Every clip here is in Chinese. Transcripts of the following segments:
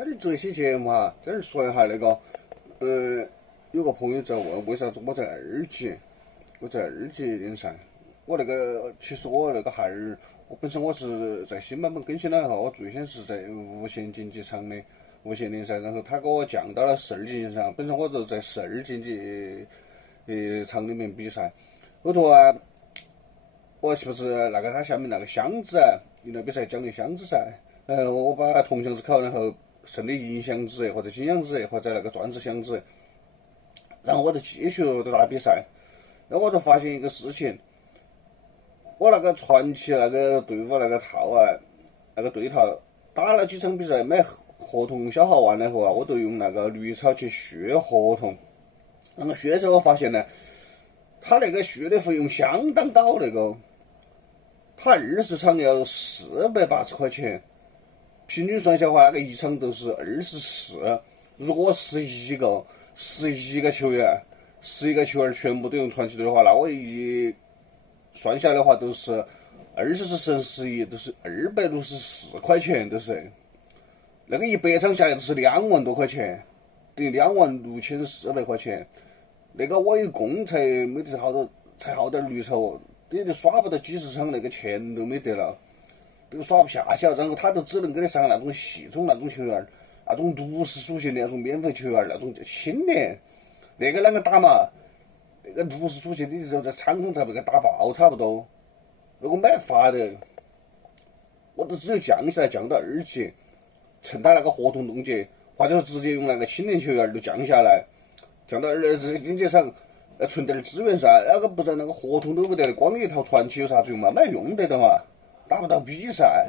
那你做一期节目哈，在这儿说一下那个，有个朋友在问为啥子我在二级，我在二级联赛。我那个其实我那个号儿，我本身我是在新版本更新了以后，我最先是在无限竞技场的无限联赛，然后他给我降到了12竞技场，本身我就在12竞技场里面比赛。后头啊，我是不是那个他下面那个箱子啊，赢了比赛奖励箱子噻？我把铜箱子考，然后剩的银箱子或者金箱子或者那个钻石箱子，然后我就继续打比赛。然后我就发现一个事情，我那个传奇那个队伍那个套啊，那个队套打了几场比赛，买合同消耗完了后啊，我都用那个绿草去续合同。那么续的时候我发现呢，他那个续的费用相当高，那个他20场要480块钱。平均算下的话，那个一场都是24。如果11个球员全部都用传奇队的话，那我一算下来的话，都是24乘11，都是264块钱，都是那个100场下来都是2万多块钱，等于26400块钱。那个我一共才没得好多，才好点绿筹，等于耍不到几十场，那个钱都没得了。都耍不下去了，然后他都只能给你上那种系统那种球员，那种60属性的那种免费球员，那种青年，那个啷个打嘛？那个60属性你只有在场上才被他打爆差不多，那个没法的，我都只有降下来，降到2级，趁他那个合同冻结，或者直接用那个青年球员就降下来，降到2级经济上，存点资源噻，那个不然那个合同都没得，光一套传奇有啥子用嘛？没用得的嘛。打不到比赛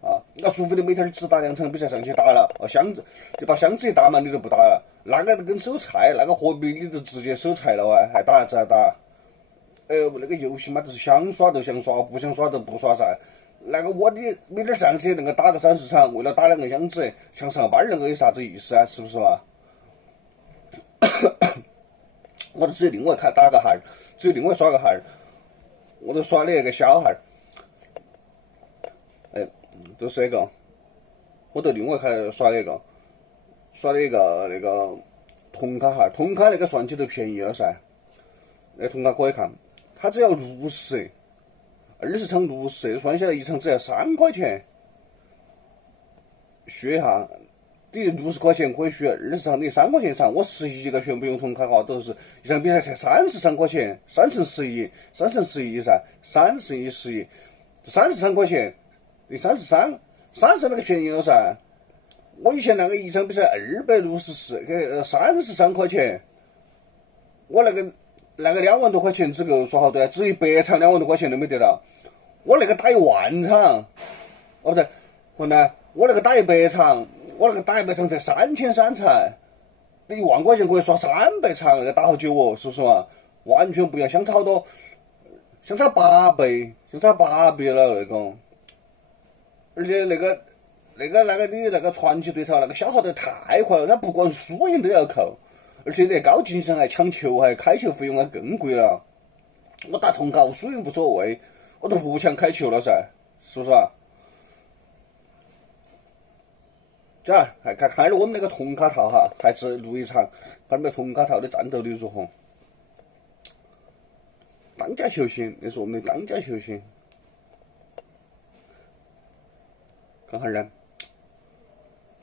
啊！那除非你每天只打2场比赛上去打了，箱子就把箱子一打嘛，你就不打了。那个跟手菜，那个货币你就直接手菜了啊，还打啥打？那个游戏嘛，就是想耍就想耍，不想耍就不耍噻。那个你每天上去那个打个30场，为了打2个箱子，像上班那个有啥子意思啊？是不是嘛？我就只有另外打个号，只有另外耍个号，我都耍的那个小号。都是那个，我都另外还耍那个铜卡号，铜卡那个算起都便宜了噻。那铜卡可以看，它只要60，20场60，算下来一场只要3块钱。续一下，等于60块钱可以续20场，等于3块钱一场。我11个全部用铜卡号，都是一场比赛才33块钱，3乘11，3乘11噻，3乘以11，33块钱。第33那个便宜了噻，我以前那个一场比赛264，给33块钱，我那个2万多块钱只够耍好多啊，只有100场2万多块钱都没得了。我那个打1万场，不对，混蛋，我那个打100场，我那个打100场才3300才，那1万块钱可以耍300场，那个打好久哦，是不是嘛？完全不一样，相差好多，相差8倍了那个。而且你那个传奇对头，那个消耗得太快了，他不管输赢都要扣，而且那高竞技场还抢球，还开球费用还更贵了。我打铜卡我输赢无所谓，我都不抢开球了噻，是不是啊？这还开了我们那个铜卡套哈，还是录一场，看我们铜卡套的战斗力如何。当家球星，那是我们的当家球星。看哈呢，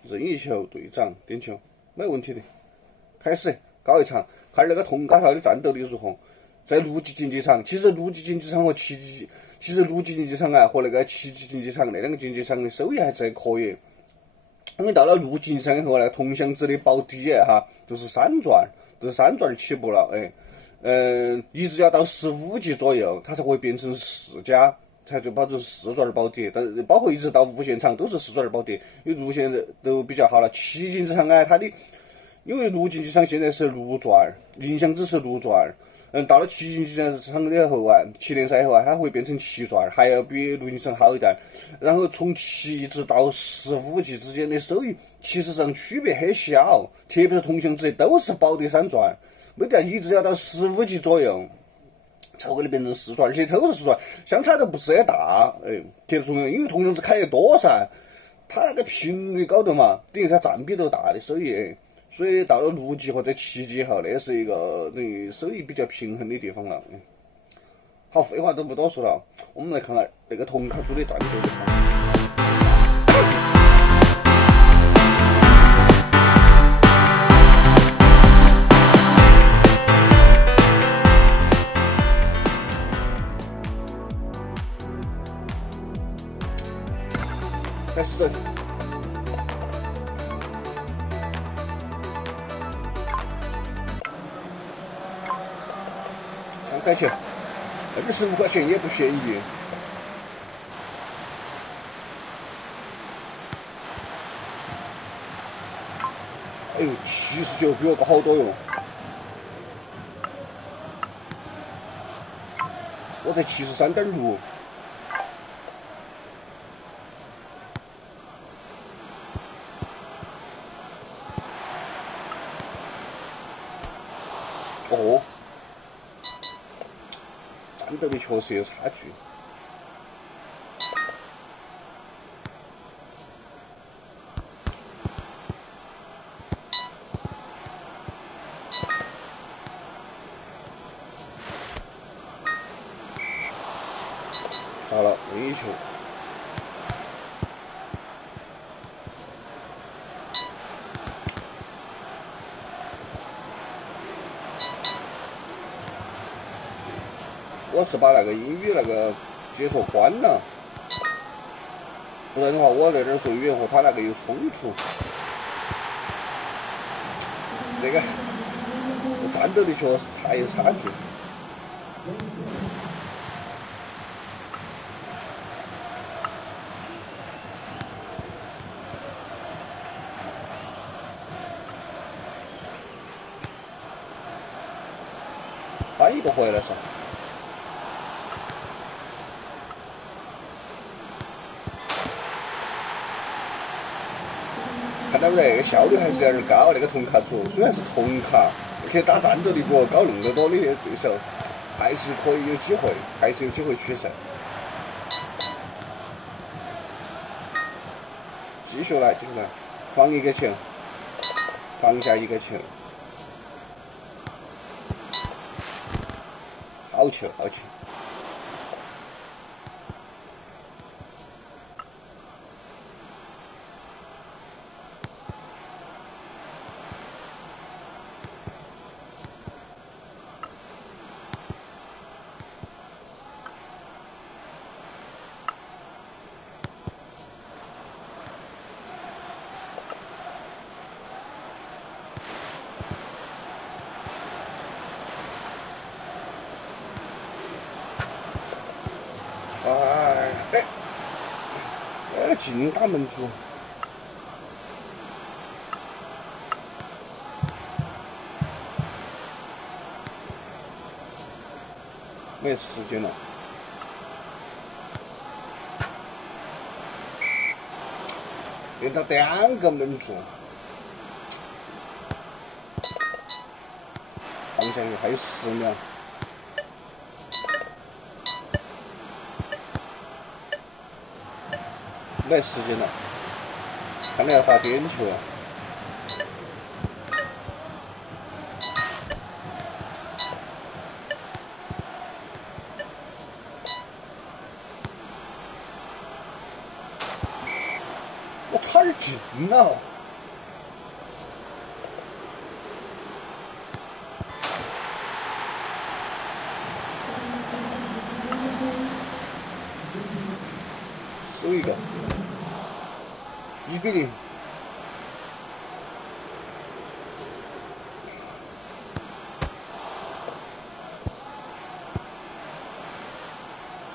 任意球队长点球，没问题的。开始搞一场，看那个铜卡套的战斗力如何。在6级竞技场，其实6级竞技场和7级，6级竞技场啊和那个7级竞技场那2个竞技场的收益还是可以。因为到了6级竞技场以后呢，铜箱子的保底哈都是3钻起步了，一直要到15级左右，它才会变成4加。才就保证4钻保底，但包括一直到无限场都是4钻保底，因为无限都比较好了。7竞技场啊，它的因为6竞技场现在是6钻，银箱子是6钻，到了7竞技场以后啊，7联赛以后啊，它会变成7钻，还要比6竞技场好一点。然后从7一直到15级之间的收益，其实上区别很小，特别是铜箱子都是保底3钻，没得一直要到15级左右。才会变成4钻，而且都是4钻，相差都不是很大。铁的重要，因为铜箱子开得多噻，它那个频率高头嘛，等于它占比都大的收益，所以到了6级或者7级后，那是一个等于收益比较平衡的地方了。好，废话都不多说了，我们来看看那个铜卡组的战斗力。开始走，看感情，25块钱也不便宜。哎呦，79比我高好多哟！我在73.6。哦，战斗力确实有差距。糟了，微球。我是把那个英语那个解说关了，不然的话，我那点说语言和他那个有冲突。这个战斗力确实还有差距。搬一个回来噻。看到没？效率还是有点高。那个铜卡组虽然是铜卡，而且打战斗力比我高那么多的对手，还是可以有机会，还是有机会取胜。继续来，继续来，放一个球，放下一个球，好球，好球。进打门柱，没时间了。连到2个门柱，放下去还有10秒。没时间了，看来要打点球了。我差点进了。收一个。1比0，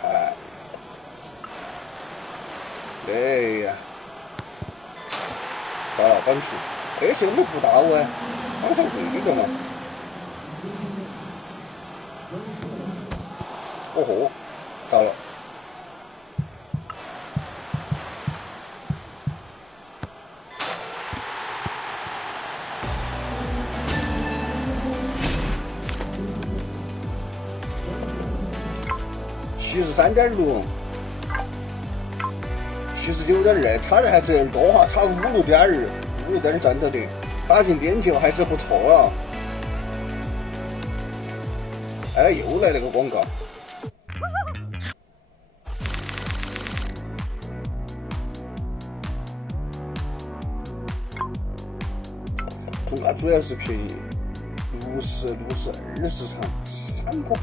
哎，哎呀，糟了，扳平，这球没扑到哎，方向对的嘛。哦豁，糟了。73.6，73.6， 79.2，差的还是有点多哈，差56.2战斗点，打进点球还是不错了。哎，又来了个广告。中卡主要是便宜，62场，3块，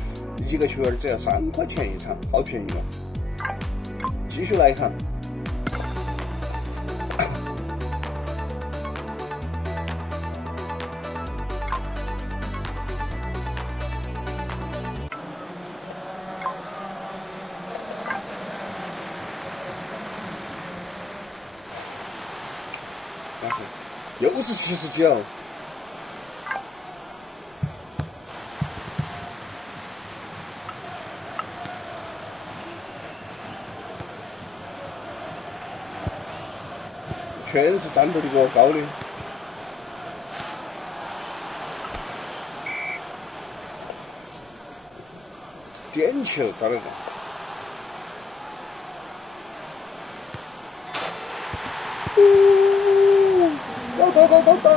一个球员只要3块钱一场，好便宜哦。继续来看。又是79，全是战斗力比我高的。点球搞了个。走！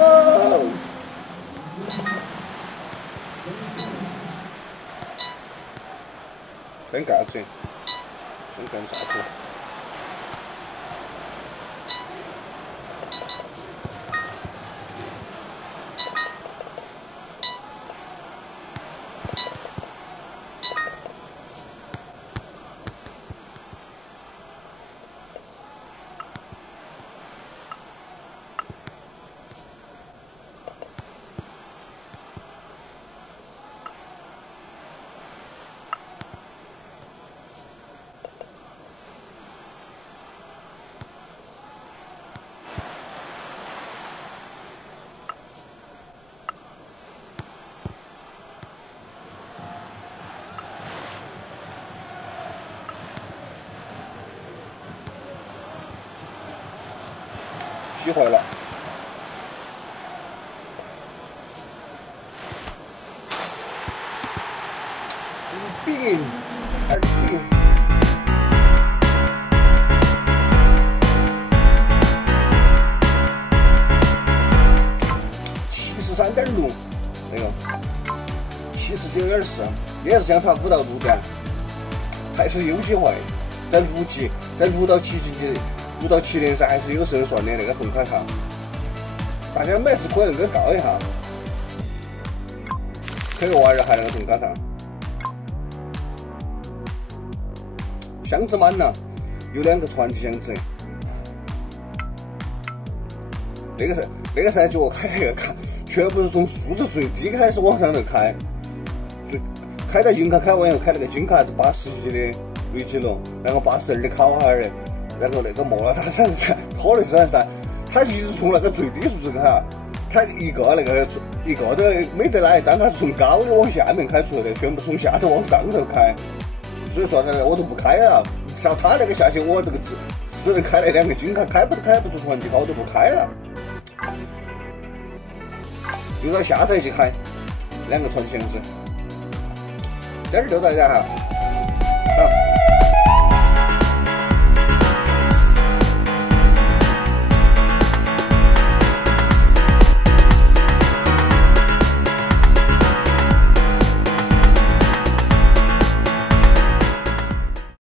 真干子，真干啥子？踢坏了，病，2-0。73.6，那个79.4，也是相差5到6点，还是有些坏。在6到7联赛还是有胜算的那个红卡塔，大家没事可以那个告一下，可以玩一下那个红卡塔。箱子满了，有2个传奇箱子。那个赛季我开那个卡，全部是从数字最低开始往上头开，开到银卡开完以后开那个金卡是80级的维基龙，然后82的卡瓦尔的。然后那个莫拉塔闪闪，科雷斯闪闪，他一直从那个最低数字卡，他一个都没得哪一张，他是从高的往下面开出来的，全部从下头往上头开。所以说呢，我都不开了。像他那个下去，我这个只能开那2个金卡，开不出传奇卡，我都不开了。留到下赛季开2个传奇箱子。今儿就到这哈。